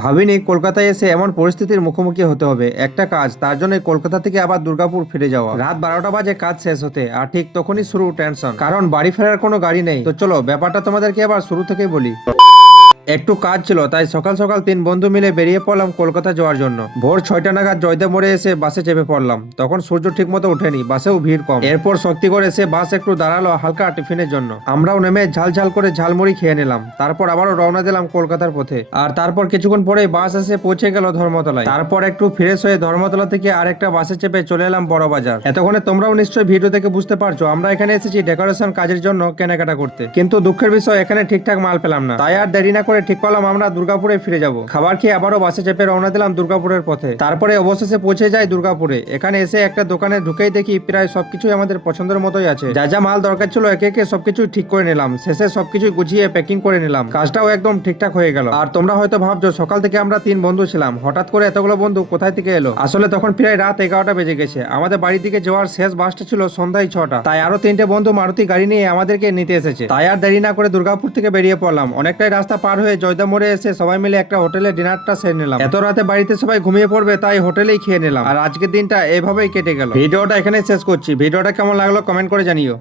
ভাবিনি কলকাতায় এসে এমন পরিস্থিতির মুখোমুখি হতে হবে। একটা কাজ, তার জন্য কলকাতা থেকে আবার দুর্গাপুর ফিরে যাওয়া। রাত 12টা বাজে কাজ শেষ হতে, আর ঠিক তখনই শুরু টেনশন, কারণ বাড়ি ফেরার কোনো গাড়ি নেই। তো চলো ব্যাপারটা তোমাদেরকে আবার শুরু থেকেই বলি। একটু কাজ ছিল, তাই সকাল সকাল তিন বন্ধু মিলে বেরিয়ে পড়লাম কলকাতা যাওয়ার জন্য। ভোর 6টা নাগাদ জয়দেব মোড়ে এসে বাসে চেপে পড়লাম। তখন সূর্য ঠিক মতো ওঠেনি, বাসেও ভিড় কম। এরপর শক্তি করে এসে বাস একটু দাঁড়ালো হালকা টিফিনের জন্য। আমরাও নেমে ঝাল ঝাল করে ঝালমুড়ি খেয়ে নিলাম। তারপর আবারও রওনা দিলাম কলকাতার পথে। আর তারপর কিছুক্ষণ পরেই বাস এসে পৌঁছে গেল ধর্মতলায়। তারপর একটু ফ্রেশ হয়ে ধর্মতলা থেকে আরেকটা বাসে চেপে চলে এলাম বড় বাজার। এতক্ষণে তোমরাও নিশ্চয়ই ভিডিও থেকে বুঝতে পারছো আমরা এখানে এসেছি ডেকোরেশন কাজের জন্য কেনাকাটা করতে। কিন্তু দুঃখের বিষয় এখানে ঠিকঠাক মাল পেলাম না। তাই আর দেরি না করে ঠিক করলাম আমরা দুর্গাপুরে ফিরে যাব। খাবার খেয়ে আবারও বাসে চেপে রওনা দিলাম দুর্গাপুরের পথে। তারপরে অবশেষে পৌঁছে যাই দুর্গাপুরে। এখানে এসে একটা দোকানে ঢুকেই দেখি প্রায় সবকিছুই আমাদের পছন্দের মতোই আছে। যা যা মাল দরকার ছিল একে একে সবকিছু ঠিক করে নিলাম। শেষে সবকিছু গুছিয়ে প্যাকিং করে নিলাম। কাজটাও একদম ঠিকঠাক হয়ে গেল। আর তোমরা হয়তো ভাবছো সকাল থেকে আমরা তিন বন্ধু ছিলাম, হঠাৎ করে এতগুলো বন্ধু কোথায় থেকে এলো। আসলে তখন প্রায় রাত 11টা বেজে গেছে। আমাদের বাড়ি থেকে যাওয়ার শেষ বাসটা ছিল সন্ধ্যায় 6টা। তাই আরো তিনটে বন্ধু মারুতি গাড়ি নিয়ে আমাদেরকে নিতে এসেছে। তাই আর দেরি না করে দুর্গাপুর থেকে বেরিয়ে পড়লাম। অনেকটাই রাস্তা পার হয়ে জয়দেব মোড়ে এসে সবাই মিলে একটা হোটেলে ডিনারটা সেরে নিলাম। এত রাতে বাড়িতে সবাই ঘুমিয়ে পড়বে, তাই হোটেলেই খেয়ে নিলাম। আর আজকের দিনটা এভাবেই কেটে গেল। ভিডিওটা এখানে শেষ করছি। ভিডিওটা কেমন লাগলো কমেন্ট করে জানিও।